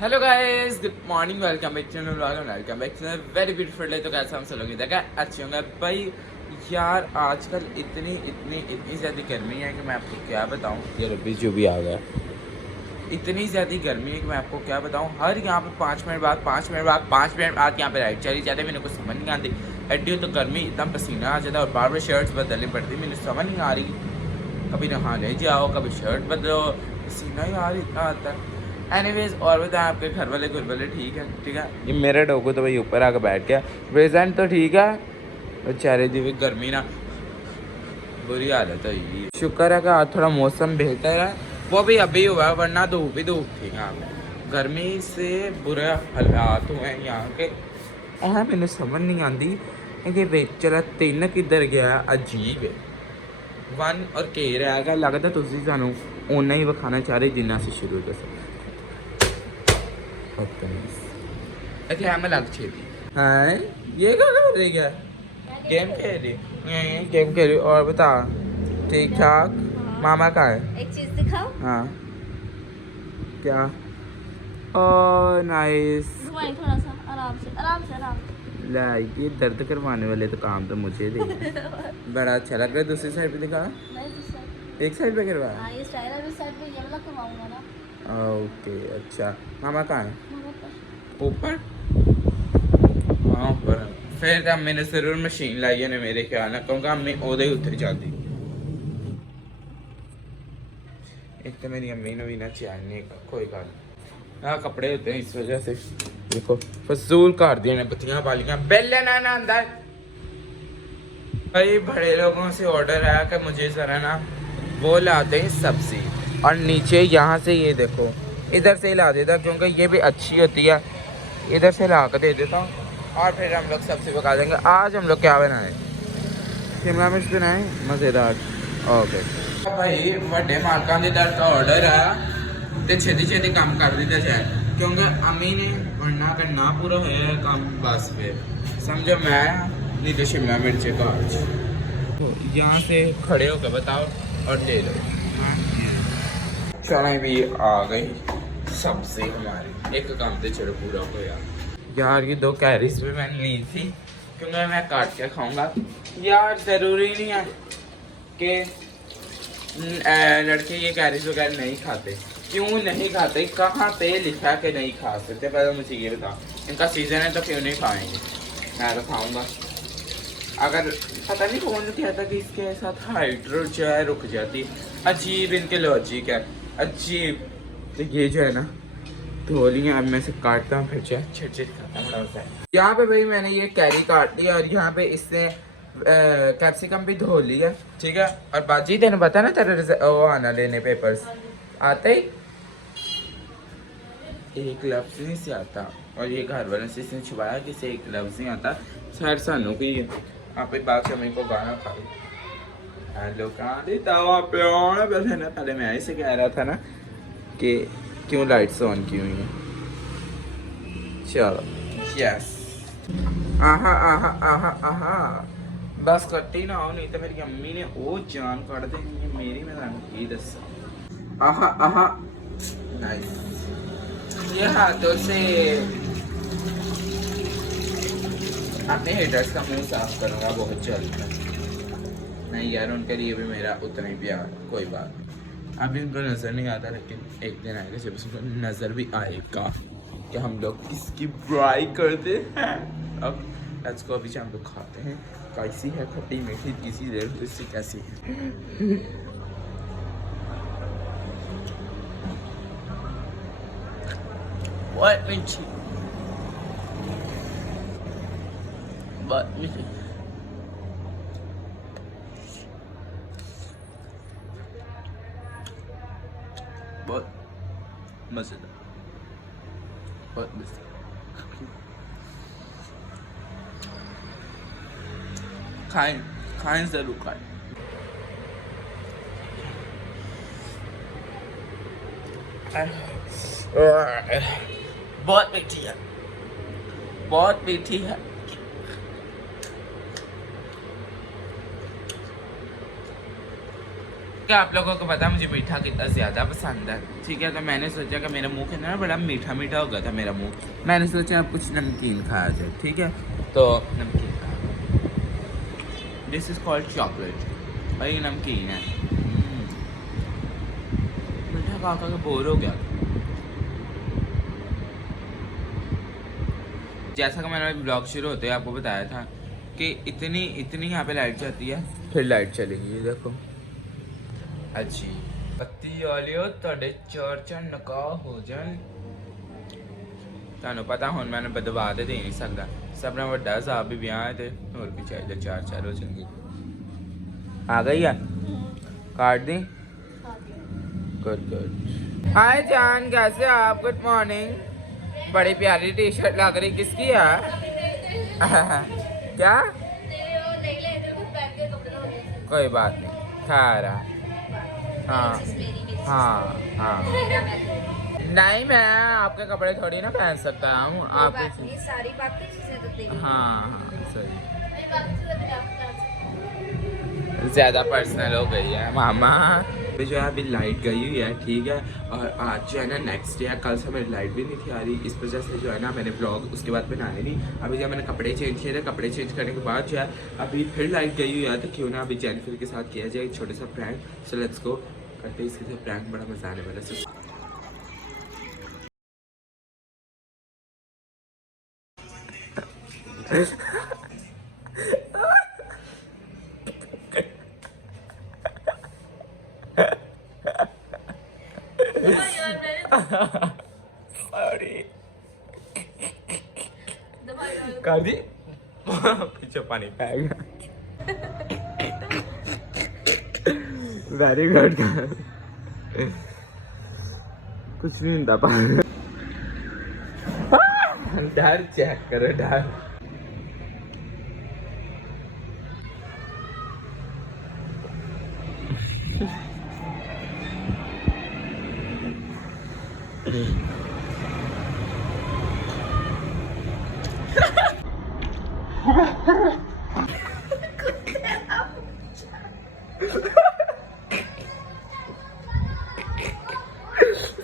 Hello guys, good morning, welcome back to welcome back to very beautiful day. तो कैसे हम सब लोग देखा अच्छे होंगे भाई। यार आजकल इतनी ज़्यादा गर्मी है कि मैं आपको क्या बताऊं। ये रबी जो भी आ गया, इतनी ज़्यादा गर्मी है कि मैं आपको क्या बताऊं। हर यहाँ पे 5 मिनट बाद 5 मिनट बाद 5 मिनट बाद यहाँ पे लाइट चली जाती है। मेरे को समझ नहीं आती एडी तो गर्मी, इतना पसीना आ जाता है और बार बार शर्ट्स बदलनी पड़ती है। मुझे समझ नहीं आ रही, कभी नहाने जाओ कभी शर्ट बदलो, पसीना ही यार इतना आता है। एनीवेज, और बताएं आपके घर वाले ठीक है? ठीक है, ये मेरा डोगो तो भाई ऊपर आकर बैठ गया। प्रेजेंट तो ठीक है, बेचारे दी भी गर्मी ना बुरी हालत है। ये शुक्र है कि आज थोड़ा मौसम बेहतर है, वो भी अभी हुआ, वरना धूप ही धूप थी यहाँ पे। गर्मी से बुरे हालात हुए हैं यहाँ के। हाँ, मैंने समझ नहीं आती कि बेचारा 3 किधर गया। अजीब है। 1 और के रह गया, लगता तुम सानू उन्ना ही विखाना चाह रहे जिन्ना से शुरू कर सकते। अच्छा मैं लग छेदी हाँ, ये क्या कर रही है? गेम खेल रही, गेम खेल रही। और बता, ठीक ठाक? मामा का है? एक चीज दिखाओ। हाँ, क्या? Oh nice. घुमाई थोड़ा सा, आराम से आराम से आराम से। लाइक ये दर्द करवाने वाले तो काम तो मुझे दे। बड़ा अच्छा लग रहा है। दूसरी साइड पे दिखा। नहीं दूसरी साइड। एक साइड पे करवा। हाँ ये स्टाइल है, इस साइड पे ये वाला करवाऊंगा ना। ओके अच्छा, मामा कहाँ है? मगर पर ऊपर? हाँ ऊपर। फिर तो मैंने जरूर मशीन लाई है मेरे ख्याल ना, क्योंकि अम्मी ओदे ही उतर जाती। एक तो मेरी अम्मी ने भी ना चाहिए कोई गल। हाँ कपड़े होते हैं इस वजह से। देखो फजूल कर दिए ने बत्तियां बालियां बेले ना ना अंदर। भाई बड़े लोगों से ऑर्डर आया कि मुझे जरा ना वो ला दें सब्जी, और नीचे यहाँ से ये देखो इधर से ला देता, क्योंकि ये भी अच्छी होती है। इधर से ला कर दे देता हूँ और फिर हम लोग सब्जी पका देंगे। आज हम लोग क्या बनाए? शिमला मिर्च बनाए मज़ेदार। ओके भाई, बड़े मालकान की तरफ का ऑर्डर आया तो छेती छेती काम कर देता जाए, क्योंकि अम्मी ने वरना अगर ना पूरा होया काम बस फिर समझो मैं नहीं तो शिमला मिर्च का। तो यहाँ से खड़े होकर बताओ और ले लो। चने भी आ गई सब्जी हमारी, एक काम तो चलो पूरा हो गया। यार ये 2 कैरीज भी मैंने ली थी, क्योंकि मैं काट के खाऊंगा। यार ज़रूरी नहीं है कि लड़के ये कैरीज वगैरह नहीं खाते। क्यों नहीं खाते? कहाँ पे लिखा कि नहीं खा सकते? पहले मुझे ये बता, इनका सीज़न है तो क्यों नहीं खाएंगे? मैं तो खाऊंगा। अगर पता नहीं कौन कहता कि इसके साथ हाइड्रो जो है रुक जाती। अजीब इनके लॉजिक है, अजीब। तो ये जो है ना धो लिया, अब मैं से काटता हूँ फिर जो छिट छिट खाता बड़ा होता है। यहाँ पे भाई मैंने ये कैरी काट लिया और यहाँ पे इससे कैप्सिकम भी धो लिया। ठीक है, और बाजी तेने पता ना तेरे वो आना लेने पेपर्स आते ही एक लफ्ज नहीं से आता, और ये घर वालों से इसने छुपाया कि से एक लफ्ज नहीं आता। खैर सानू की आप बात से मेरे को गाना खाई। हेलो कहाँ दवा पे वैसे ना, पहले मैं ऐसे कह रहा था ना कि क्यों लाइट्स ऑन की हुई हैं। चलो यस, आहा आहा आहा आहा, बस कट्टी ना हो, नहीं तो मेरी अम्मी ने वो जान काट देनी मेरी। मैं ये दस आहा आहा नाइस। ये हाथों से अपने हेटर्स का मुंह साफ करूंगा बहुत जल्द। नहीं यार, उनके लिए भी मेरा उतना ही प्यार, कोई बात नहीं। अभी उनको नज़र नहीं आता, लेकिन एक दिन आएगा जब उसको नज़र भी आएगा कि हम लोग इसकी बुराई करते हैं। अब लेट्स गो, अभी हम लोग खाते हैं। कैसी है? खट्टी मीठी, किसी रेट इससे कैसी है? बहुत मीठी, बहुत मीठी। बहुत मज़ेदार, बहुत मज़ेदार। खाएं खाएं ज़रूर खाएं। बहुत मीठी है, बहुत मीठी है। कि आप लोगों को पता है मुझे मीठा कितना ज़्यादा पसंद है, ठीक है। तो मैंने सोचा कि मेरा मुंह के अंदर ना बड़ा मीठा मीठा हो गया था मेरा मुंह, मैंने सोचा अब कुछ नमकीन खाया जाए, ठीक है। तो नमकीन दिस इज़ कॉल्ड चॉकलेट, और ये नमकीन है। मीठा खा खा के बोर हो गया। जैसा कि मैंने ब्लॉग शुरू होते ही आपको बताया था कि इतनी यहाँ पे लाइट जाती है, फिर लाइट चलेगी। ये देखो अच्छी पत्ती वालियो ਤੁਹਾਡੇ ਚਾਰ ਨਿਕਾਹ ਹੋ ਜਾਣ। ਤੁਹਾਨੂੰ ਪਤਾ ਹੁਣ ਮੈਨੂੰ ਬਦਵਾ ਦੇ ਨਹੀਂ ਸਕਦਾ, ਸਭ ਨਾਲ ਵੱਡਾ ਸਾਹਿਬ ਵੀ ਵਿਆਹ ਹੈ ਤੇ ਹੋਰ ਵੀ ਚਾਹੀਦਾ ਚਾਰ ਹੋ ਜਾਣਗੇ। आ गई है काट दी। गुड हाय जान, कैसे आप? Good morning. बड़ी प्यारी टी शर्ट लग रही, किसकी है? क्या? कोई बात नहीं, खैर हाँ हाँ हाँ नहीं, मैं आपके कपड़े थोड़ी ना पहन सकता हूँ। आप सारी बातें हाँ हाँ सही, ज़्यादा पर्सनल हो गई है मामा। अभी जो है अभी लाइट गई हुई है, ठीक है। और आज जो है ना नेक्स्ट डे है, कल से मेरी लाइट भी नहीं थी आ रही, इस वजह से जो है ना मैंने ब्लॉग उसके बाद बनाने नहीं। अभी जब मैंने कपड़े चेंज किए थे, कपड़े चेंज करने के बाद जो है अभी फिर लाइट गई हुई है, तो क्यों ना अभी जेनिफर के साथ किया जाए एक छोटा सा प्रैंक। सो लेट्स गो करते हैं इसके साथ प्रैंक, बड़ा मजा आने वाला है। सॉरी कर दी, पीछे पानी पाएगा। वेरी गुड, कुछ नहीं होता पानी। डर चेक करो, डर।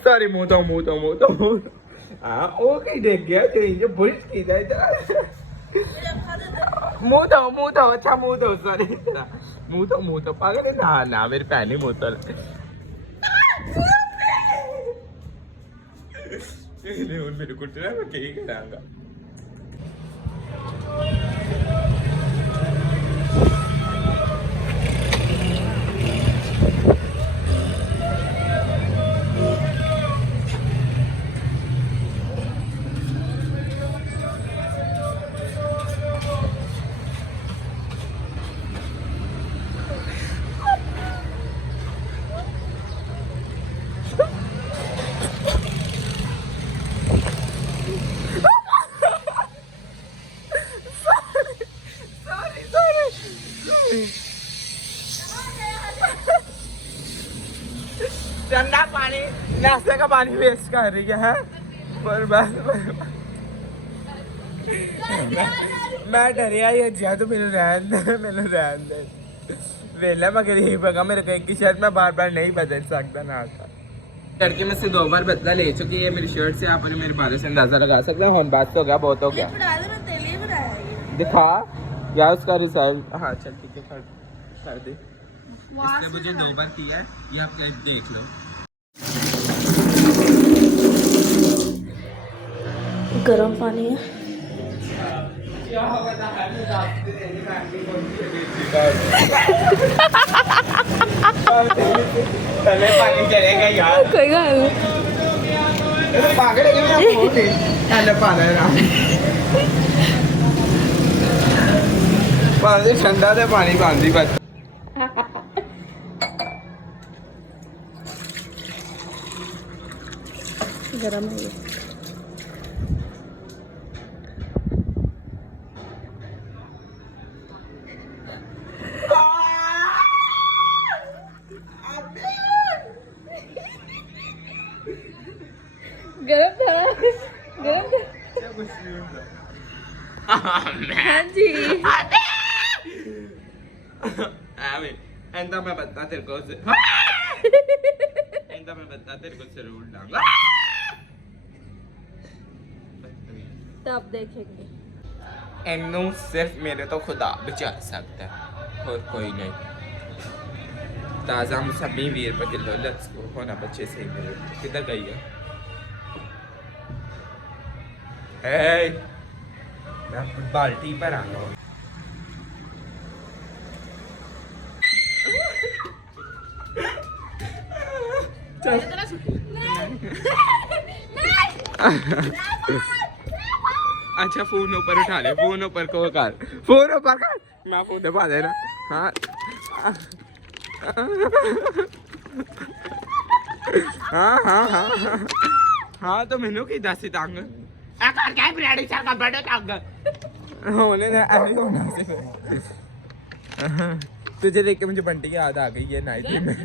सॉरी, मुंह तो हाँ वो कहीं देख गया जो बुल्ट की जाए मुंह तो अच्छा मुंह तो सॉरी मुंह तो पागल है ना ना मेरी पहली मुंह तो मेरे को मैं यही कराऊंगा। ठंडा पानी नाश्ते का पानी वेस्ट कर रही है बर्बाद। मैं डरिया ये जा तो मेरे रहन दे वेला मैं गरीब है, मेरे को एक ही शर्ट में बार बार नहीं बदल सकता ना आता। लड़की में से 2 बार बदला ले चुकी है मेरी शर्ट से, आपने मेरे बालों से अंदाजा लगा सकते हैं। बात तो गया, बहुत हो गया। दिखा या उसका रिजल्ट। हाँ चल ठीक है, कर दे। इसने मुझे 2 बार किया है, ये आप देख लो। गरम पानी है। पहले पानी चलेगा यार, कोई गल पागल है पानी ठंडा ते पानी पानी बस। गरम है ये। गरम था, गरम था। हाँ जी। ऐंदा मैं बता तेरे को ऐंदा मैं बता तेरे को जरूर डांगा तब देखेंगे। इनू सिर्फ मेरे तो खुदा बचा सकता है और कोई नहीं। ताज़ा मौसमी 20 रुपये किलो। Let's go. होना बच्चे सही मेरे किधर गई है? हे मैं बाल्टी पर आ रहा हूँ। अच्छा फोन ऊपर उठा ले। फोन ऊपर को कर। फोन ऊपर कर। मैं फोन दबा देना। हाँ हाँ हाँ हाँ हाँ तो मैनू की दस तंग क्या ब्रेड का बड़ा तंग होने ना ऐसे होना से। तुझे देख के मुझे बंटी की याद आ गई है नाइट में।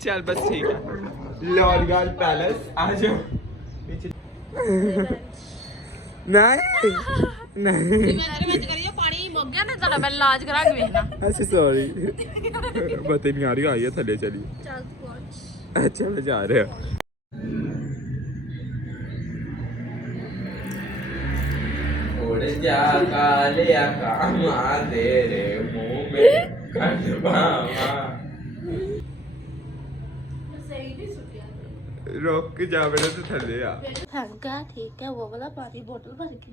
चल बस ठीक है। लॉरियल पैलेस आ जाओ। नहीं नहीं अच्छा सॉरी बता नहीं आ रही। आई है थले चलिए। अच्छा मैं जा रहे हैं। जा कालिया कामा तेरे मुंह में रोक जा बेटा तो थले आ। फेंका ठीक है वो वाला पानी बोतल भर के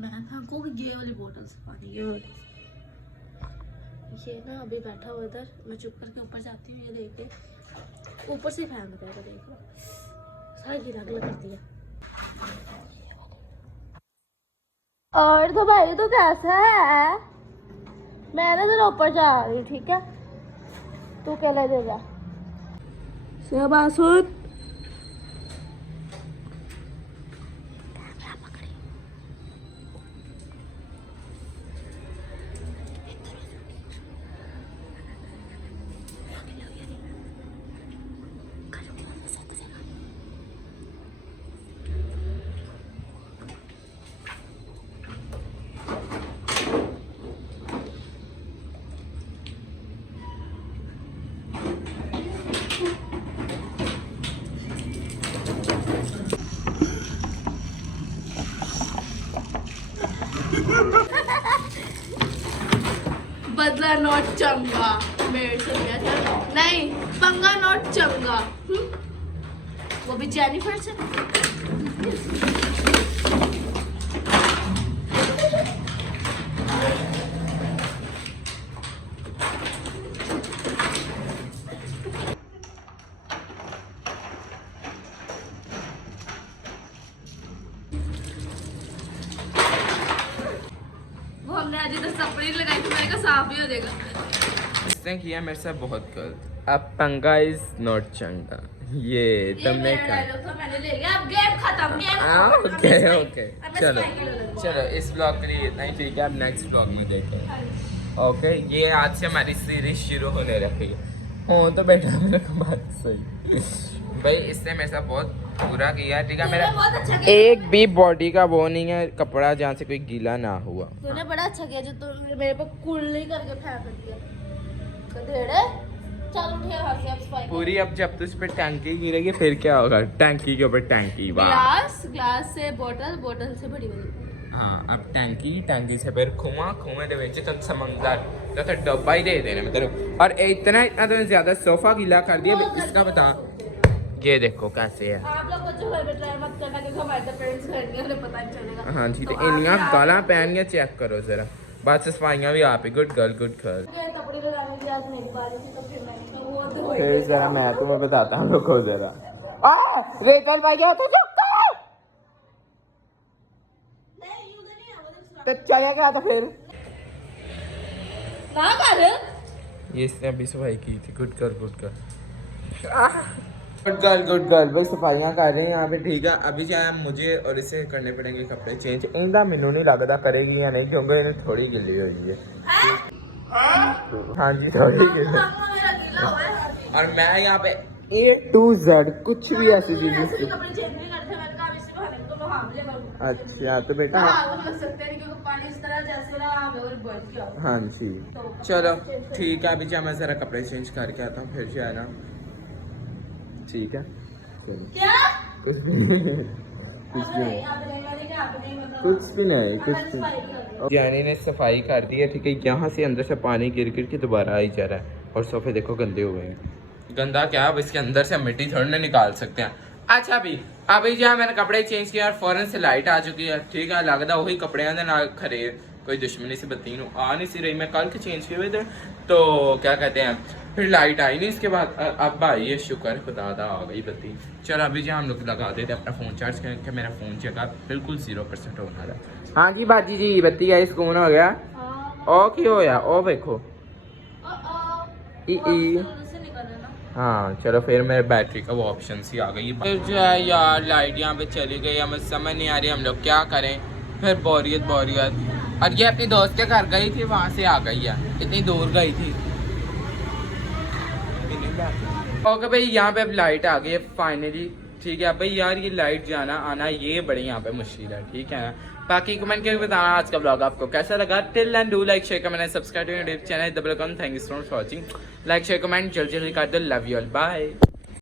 मैं फेंकूंगी ये वाली बोतल से पानी। ये ना अभी बैठा हुआ इधर मैं चुप करके ऊपर जाती हूँ। ये लेके ऊपर से फेंक देगा। देखो सारा गिरा गिला कर दिया। और तो भाई तो कैसा है? मैं ना जरा ऊपर जा रही हूँ ठीक है। तू क्या ले देगा? शाबाश। बदला नोट चंगा मेरे से लिया था। नहीं पंगा नोट चंगा। वो भी जेनिफर से। वो हमने आज इधर सपड़ी लगाई थी। मैंने कहा साफ भी हो जाएगा। इसने किया मेरे साथ बहुत गलत। अब पंगा इज नॉट चंगा। ये तुमने कहा। मैंने ले लिया। अब गेम खत्म। ओके ओके चलो चलो इस ब्लॉग के लिए इतना ही ठीक है। अब नेक्स्ट ब्लॉग में देखें। ओके ये आज से हमारी सीरीज शुरू होने रही है। हो तो बेटा मेरा कमाल सही भाई इसने मेरे साथ बहुत पूरा किया ठीक है। मेरा एक भी बॉडी का वो नहीं है कपड़ा जहाँ से कोई गीला ना हुआ। तूने बड़ा अच्छा किया जो तूने मेरे पे कुल्ली करके फेंक दिया। गधेड़े चल उठिए हाथ से अब सफाई पूरी। अब जब तुझ पे टैंकी गिरेगी फिर क्या होगा? टैंकी के ऊपर टैंकी। वाह ग्लास से बोतल बोतल से बड़ी बड़ी। हाँ अब टैंकी से फिर खुआ खुए दे विच तक समंदर तो डब्बा ही दे देने में तेरे। और इतना तो ज्यादा सोफा गीला कर दिया। इसका बता ये देखो कैसे है। आप लोग बच्चों घर में ट्राई मत करना क्योंकि हमारे तो पेरेंट्स घर नहीं उन्हें पता नहीं चलेगा। हाँ जी तो इनिया गाला पहनिया चेक करो जरा। बात सफाइयाँ भी आप ही। Good girl good girl. कपड़े लगाने की आज नहीं बारी थी तो फिर मैंने कहा वो तो फिर जरा मैं तुम्हें बताता हूँ रुको जरा। रेतल भाई गया तो चले गया तो फिर ना कर। ये इसने अभी सफाई की थी। Good girl good girl good girl बस सफाइयाँ कर रहे हैं यहाँ पे ठीक है। अभी जो है मुझे और इसे करने पड़ेंगे कपड़े चेंज। इनका मैनू नहीं लगता करेगी या नहीं क्योंकि इन्हें थोड़ी गिली हुई है। हाँ जी थोड़ी गिली। और मैं यहाँ पे A to Z कुछ भी ऐसी चीज कपड़े चेंज नहीं करते। मैंने कहा इसी बहाने तो अच्छा तो बेटा हाँ जी चलो ठीक है, अभी जो मैं ज़रा कपड़े चेंज करके आता हूँ फिर जो है ना, ठीक है चलो। क्या? कुछ भी नहीं, कुछ भी नहीं, कुछ भी नहीं, कुछ भी नहीं। यानी ने सफाई कर दी है, ठीक है। यहाँ से अंदर से पानी गिर गिर के दोबारा आई जा रहा है और सोफे देखो गंदे हुए हैं। गंदा क्या, अब इसके अंदर से मिट्टी थोड़ी ना निकाल सकते हैं। अच्छा अभी जो है मैंने कपड़े चेंज किए और फौरन से लाइट आ चुकी है, ठीक है। लगता वही कपड़े ना खरे कोई दुश्मनी से बत्ती आ नहीं सी रही, मैं कल के चेंज किए हुए थे तो क्या कहते हैं, फिर लाइट आई नहीं इसके बाद, अब आई है, शुक्र खुदा दा आ गई बत्ती। चलो अभी जो हम लोग लगा देते अपना फ़ोन चार्ज करके, मेरा फ़ोन जगह बिल्कुल 0% होना था। हाँ जी बाजी जी बत्ती आई, सुकून हो गया। ओ की होया ओ देखो हाँ चलो फिर मेरे बैटरी का वो ऑप्शन सी आ गई। फिर जो है यार लाइट यहाँ पे चली गई, हमें समझ नहीं आ रही हम लोग क्या करें। फिर बोरियत और ये अपनी दोस्त के घर गई थी, वहाँ से आ गई है, इतनी दूर गई थी। ओके भाई यहाँ पे अब लाइट आ गई है फाइनली, ठीक है भाई। यार ये लाइट जाना आना ये बड़ी यहाँ पे मुश्किल है, ठीक है ना। बाकी कमेंट करके बताना आज का ब्लॉग आपको कैसा लगा। Till end do like share comment subscribe to YouTube channel double com. Thank you so much for watching. Like share comment जल्दी कर दो। Love you all, bye.